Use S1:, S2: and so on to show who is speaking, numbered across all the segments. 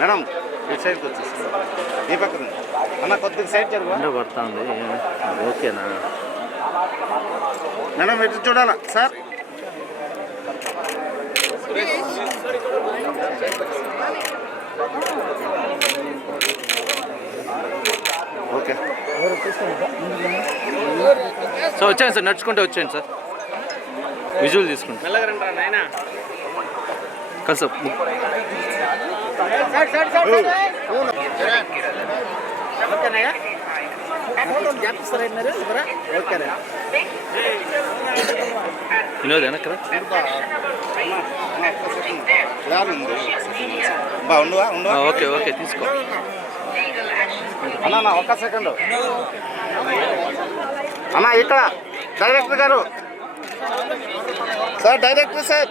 S1: Madam ఇటు సైడ్కి వచ్చేసి ఈ పక్కన అన్న కొద్దిగా సైడ్ జరుగు
S2: ఎండ పడుతుంది ఓకేనా?
S1: మేడం ఇటు చూడాలా? సార్? ఓకే.
S2: సార్ వచ్చాను సార్. నడుచుకుంటే వచ్చాను సార్. విజువల్ తీసుకుంటా. కాదు వినోద్
S1: బా ఉండువా ఉండువా
S2: ఓకే ఓకే తీసుకో.
S1: అన్నా అన్న ఒక్క సెకండ్ అన్న ఇక్కడ డైరెక్టర్ గారు సార్ డైరెక్టర్ సార్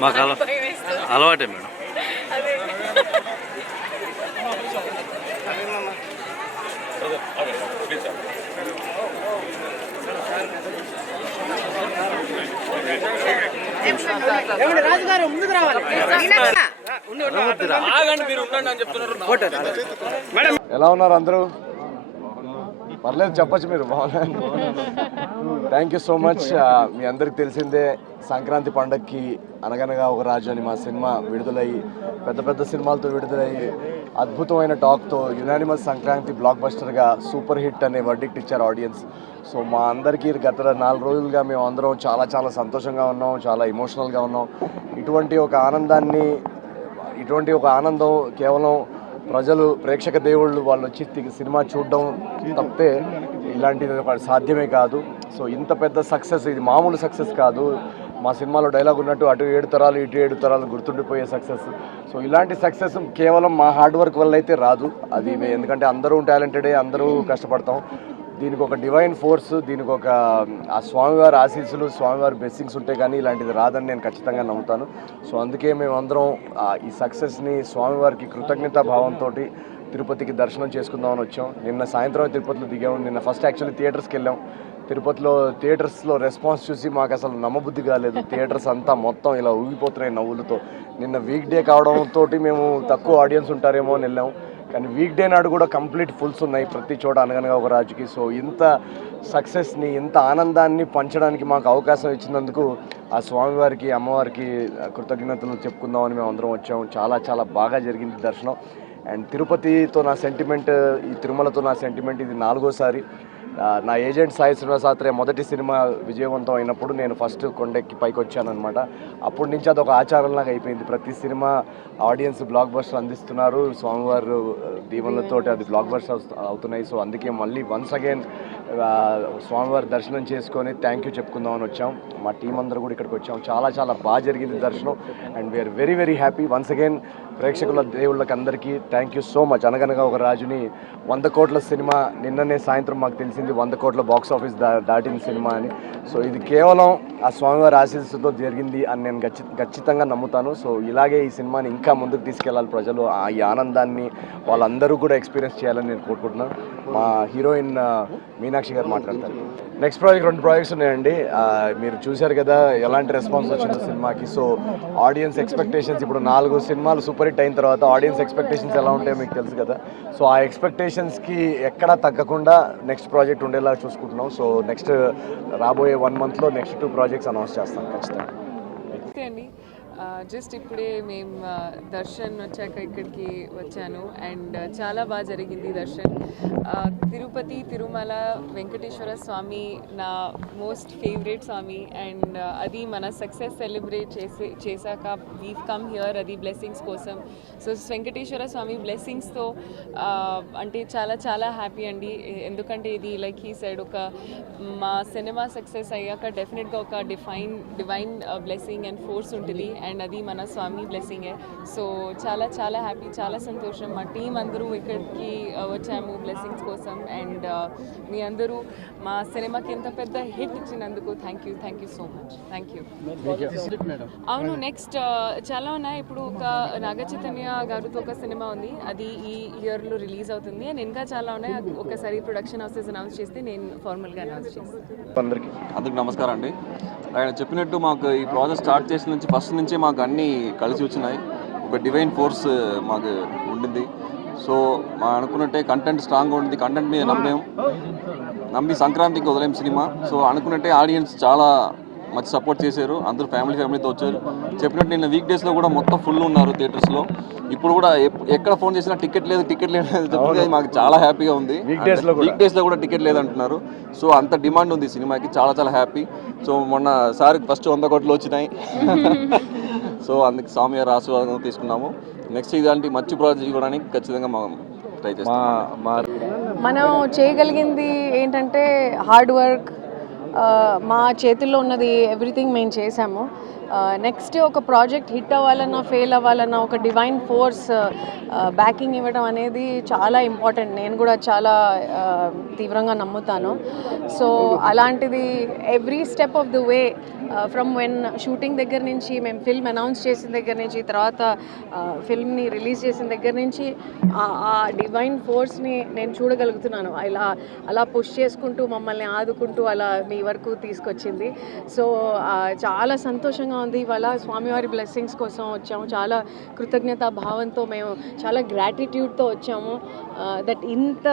S2: మాకు. అలవాటే మేడం.
S3: అదే.
S4: ఎలా ఉన్నారు అందరూ? పర్లేదు చెప్పచ్చు మీరు బాగున్నారు థ్యాంక్ యూ సో మచ్ మీ అందరికి తెలిసిందే సంక్రాంతి పండగకి అనగనగా ఒక రాజు అని మా సినిమా విడుదలై పెద్ద పెద్ద సినిమాలతో విడుదలై అద్భుతమైన టాక్తో యునానిమస్ సంక్రాంతి బ్లాక్ బస్టర్గా సూపర్ హిట్ అనే వర్డిక్ట్ ఇచ్చారు ఆడియన్స్ సో మా అందరికీ గత నాలుగు రోజులుగా మేము అందరం చాలా చాలా సంతోషంగా ఉన్నాం చాలా ఎమోషనల్గా ఉన్నాం. ఇటువంటి ఒక ఆనందాన్ని ఇటువంటి ఒక ఆనందం కేవలం ప్రజలు ప్రేక్షక దేవుళ్ళు వాళ్ళు వచ్చి సినిమా చూడడం తప్పితే ఇలాంటిది సాధ్యమే కాదు. సో ఇంత పెద్ద సక్సెస్ ఇది మామూలు సక్సెస్ కాదు. మా సినిమాలో డైలాగ్ ఉన్నట్టు అటు ఏడు తరాలు ఇటు ఏడు తరాలు గుర్తుండిపోయే సక్సెస్. సో ఇలాంటి సక్సెస్ కేవలం మా హార్డ్ వర్క్ వల్ల అయితే రాదు. అది ఎందుకంటే అందరూ టాలెంటెడే అందరూ కష్టపడతాం. దీనికి ఒక డివైన్ ఫోర్స్ దీనికి ఒక ఆ స్వామివారి ఆశీస్సులు స్వామివారి బ్లెస్సింగ్స్ ఉంటే కానీ ఇలాంటిది రాదని నేను ఖచ్చితంగా నమ్ముతాను. సో అందుకే మేమందరం ఈ సక్సెస్ని స్వామివారికి కృతజ్ఞతా భావంతో తిరుపతికి దర్శనం చేసుకుందామని వచ్చాం. నిన్న సాయంత్రం తిరుపతిలో దిగాం నిన్న ఫస్ట్ యాక్చువల్లీ థియేటర్స్కి వెళ్ళాం. తిరుపతిలో థియేటర్స్లో రెస్పాన్స్ చూసి మాకు అసలు నమ్మబుద్ధి కాలేదు. థియేటర్స్ అంతా మొత్తం ఇలా ఊగిపోతున్నాయి నవ్వులతో. నిన్న వీక్ డే కావడంతో మేము తక్కువ ఆడియన్స్ ఉంటారేమో అని వెళ్ళాం. కానీ వీక్ డే నాడు కూడా కంప్లీట్ ఫుల్స్ ఉన్నాయి ప్రతి చోట అనగనగా ఒక రాజుకి. సో ఇంత సక్సెస్ని ఇంత ఆనందాన్ని పంచడానికి మాకు అవకాశం ఇచ్చినందుకు ఆ స్వామివారికి అమ్మవారికి కృతజ్ఞతలు చెప్పుకుందామని మేము అందరం వచ్చాము చాలా చాలా బాగా జరిగింది దర్శనం. అండ్ తిరుపతితో నా సెంటిమెంట్ ఈ తిరుమలతో నా సెంటిమెంట్ ఇది నాలుగోసారి. నా ఏజెంట్ సాయి శ్రీనివాసాత్రే మొదటి సినిమా విజయవంతం అయినప్పుడు నేను ఫస్ట్ కొండెక్కి పైకి వచ్చానమాట అప్పటి నుంచి అదొక ఆచారంలాగా అయిపోయింది. ప్రతి సినిమా ఆడియన్స్ బ్లాక్ బస్టర్ అందిస్తున్నారు. స్వామివారు దీవెనలతో అది బ్లాక్ బస్టర్ అవుతున్నాయి. సో అందుకే మళ్ళీ వన్స్ అగైన్ స్వామివారి దర్శనం చేసుకొని థ్యాంక్ యూ చెప్పుకుందాం అని వచ్చాం. మా టీం అందరూ కూడా ఇక్కడికి వచ్చాం. చాలా చాలా బాగా జరిగింది దర్శనం. And we're very very happy once again ప్రేక్షకుల దేవుళ్ళకి అందరికీ థ్యాంక్ యూ సో మచ్ అనగనగా ఒక రాజుని వంద కోట్ల సినిమా నిన్ననే సాయంత్రం మాకు తెలిసింది వంద కోట్ల బాక్స్ ఆఫీస్ దా దాటిన సినిమా అని. సో ఇది కేవలం ఆ స్వామివారి ఆశీస్సుతో జరిగింది అని నేను ఖచ్చితంగా నమ్ముతాను. సో ఇలాగే ఈ సినిమాని ఇంకా ముందుకు తీసుకెళ్ళాలి ప్రజలు. ఆ ఈ ఆనందాన్ని వాళ్ళందరూ కూడా ఎక్స్పీరియన్స్ చేయాలని నేను కోరుకుంటున్నాను. మా హీరోయిన్ మీనాక్షి గారు మాట్లాడతారు. నెక్స్ట్ ప్రాజెక్ట్ రెండు ప్రాజెక్ట్స్ ఉన్నాయండి. మీరు చూశారు కదా ఎలాంటి రెస్పాన్స్ వచ్చిందో సినిమాకి. సో ఆడియన్స్ ఎక్స్పెక్టేషన్స్ ఇప్పుడు నాలుగు సినిమాలు సూపర్ హిట్ అయిన తర్వాత ఆడియన్స్ ఎక్స్పెక్టేషన్స్ ఎలా ఉంటాయో మీకు తెలుసు కదా. సో ఆ ఎక్స్పెక్టేషన్స్కి ఎక్కడా తగ్గకుండా నెక్స్ట్ ప్రాజెక్ట్ ఉండేలా చూసుకుంటున్నాం. సో నెక్స్ట్ రాబోయే వన్ మంత్లో నెక్స్ట్ టూ ప్రాజెక్ట్స్ అనౌన్స్ చేస్తాం ఖచ్చితంగా.
S3: అండి. జస్ట్ ఇప్పుడే మేము దర్శన్ వచ్చాక ఇక్కడికి వచ్చాను. అండ్ చాలా బాగా జరిగింది దర్శన్. తిరుపతి తిరుమల వెంకటేశ్వర స్వామి నా మోస్ట్ ఫేవరెట్ స్వామి. అండ్ అది మన సక్సెస్ సెలబ్రేట్ చేసి చేశాక వీవ్ కమ్ హియర్ అది బ్లెస్సింగ్స్ కోసం. సో వెంకటేశ్వర స్వామి బ్లెస్సింగ్స్తో అంటే చాలా చాలా హ్యాపీ అండి. ఎందుకంటే ఇది లైక్ ఈ సైడ్ ఒక మా సినిమా సక్సెస్ అయ్యాక డెఫినెట్గా ఒక define divine blessing and force ఉంటుంది. అండ్ అది మన స్వామి బ్లెస్సింగే సో చాలా చాలా హ్యాపీ చాలా సంతోషం. మా టీం అందరూ ఇక్కడికి వచ్చాము బ్లెస్సింగ్స్ కోసం. అండ్ మీ అందరూ మా సినిమాకి ఎంత పెద్ద హిట్ ఇచ్చినందుకు thank you thank you so much thank you అవును నెక్స్ట్ చాలా ఉన్నాయి. ఇప్పుడు ఒక నాగ చైతన్య గారితో ఒక సినిమా ఉంది. అది ఈ ఇయర్లో రిలీజ్ అవుతుంది. అండ్ ఇంకా చాలా ఉన్నాయి. అది ఒకసారి ప్రొడక్షన్ హౌసెస్ అనౌన్స్ చేస్తే నేను ఫార్మల్గా అనౌన్స్ చేస్తాను.
S4: అందరికీ
S5: అందరికి నమస్కారం అండి. ఆయన చెప్పినట్టు మాకు ఈ ప్రాజెక్ట్ స్టార్ట్ చేసిన నుంచి ఫస్ట్ నుంచే మాకు అన్నీ కలిసి వచ్చినాయి. ఒక డివైన్ ఫోర్స్ మాకు ఉండింది. సో మా అనుకున్నట్టే కంటెంట్ స్ట్రాంగ్గా ఉంది కంటెంట్ మీద నమ్మేం నమ్మి సంక్రాంతికి వదిలేం సినిమా. సో అనుకున్నట్టే ఆడియన్స్ చాలా మంచి సపోర్ట్ చేశారు. అందరూ ఫ్యామిలీ ఫ్యామిలీతో వచ్చారు. చెప్పినట్టు నిన్న వీక్ డేస్లో కూడా మొత్తం ఫుల్ ఉన్నారు థియేటర్స్లో ఇప్పుడు కూడా ఎక్కడ ఫోన్ చేసినా టికెట్ లేదు టికెట్ లేదు మాకు చాలా హ్యాపీగా ఉంది.
S4: Weekdays లో కూడా.
S5: వీక్ డేస్లో కూడా టికెట్ లేదంటున్నారు. సో అంత డిమాండ్ ఉంది ఈ సినిమాకి. చాలా చాలా హ్యాపీ సో మొన్న సార్ ఫస్ట్ వంద కోట్లు వచ్చినాయి. సో అందుకు స్వామి గారి ఆశీర్వాదం తీసుకున్నాము. నెక్స్ట్ ఇలాంటి మంచి ప్రాజెక్ట్ ఇవ్వడానికి ఖచ్చితంగా మనం ట్రై చేస్తాం.
S6: మనం చేయగలిగింది ఏంటంటే హార్డ్ వర్క్ మా చేతుల్లో ఉన్నది ఎవ్రీథింగ్ మేము చేసాము నెక్స్ట్ ఒక ప్రాజెక్ట్ హిట్ అవ్వాలన్నా ఫెయిల్ అవ్వాలన్నా ఒక డివైన్ ఫోర్స్ బ్యాకింగ్ ఇవ్వడం అనేది చాలా ఇంపార్టెంట్ నేను కూడా చాలా తీవ్రంగా నమ్ముతాను. సో అలాంటిది every step of the way from when shooting దగ్గర నుంచి మేము ఫిల్మ్ అనౌన్స్ చేసిన దగ్గర నుంచి తర్వాత ఫిల్మ్ని రిలీజ్ చేసిన దగ్గర నుంచి ఆ- డివైన్ ఫోర్స్ని నేను చూడగలుగుతున్నాను. ఇలా అలా పుష్ చేసుకుంటూ మమ్మల్ని ఆదుకుంటూ అలా మీ వరకు తీసుకొచ్చింది. సో చాలా సంతోషంగా ఉంది ఇవాళ స్వామివారి బ్లెస్సింగ్స్ కోసం వచ్చాము. చాలా కృతజ్ఞత భావంతో మేము చాలా గ్రాటిట్యూడ్తో వచ్చాము. దట్ ఇంత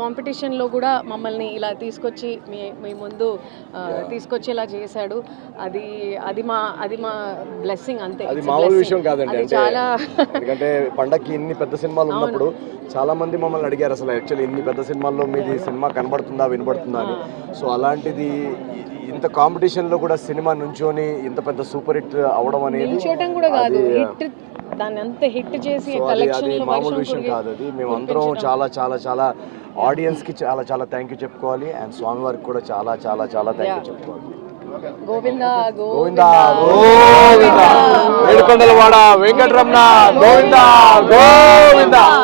S6: కాంపిటీషన్లో కూడా మమ్మల్ని ఇలా తీసుకొచ్చి మీ మీ ముందు తీసుకొచ్చేలా చేశాడు. అది అది మా అది మా బ్లెస్సింగ్ అంతే.
S4: అది మామూలు. విషయం కాదండి.
S6: చాలా
S4: ఎందుకంటే పండక్కి ఇన్ని పెద్ద సినిమాలు ఉన్నప్పుడు చాలా మంది మమ్మల్ని అడిగారు అసలు యాక్చువల్లీ ఇన్ని పెద్ద సినిమాల్లో మీది సినిమా కనబడుతుందా వినబడుతుందా అని. సో అలాంటిది ఇంత కాంపిటీషన్లో కూడా సినిమా నుంచొని ఇంత పెద్ద సూపర్ హిట్ అవడం అనేది
S6: కూడా కాదు. హిట్ దాన్ని అంత హిట్ చేసి
S4: అది మామూలు విషయం కాదు అది. మేము అందరం చాలా చాలా చాలా ఆడియన్స్కి చాలా చాలా థ్యాంక్ యూ చెప్పుకోవాలి. అండ్ స్వామి వారికి కూడా చాలా చాలా చాలా థ్యాంక్ యూ చెప్పుకోవాలి.
S6: గోవింద
S4: గోవిందా
S6: గోవింద.
S4: గోవిందా. ఏడుకొండలవాడ వెంకటరమణ గోవిందా గోవిందా.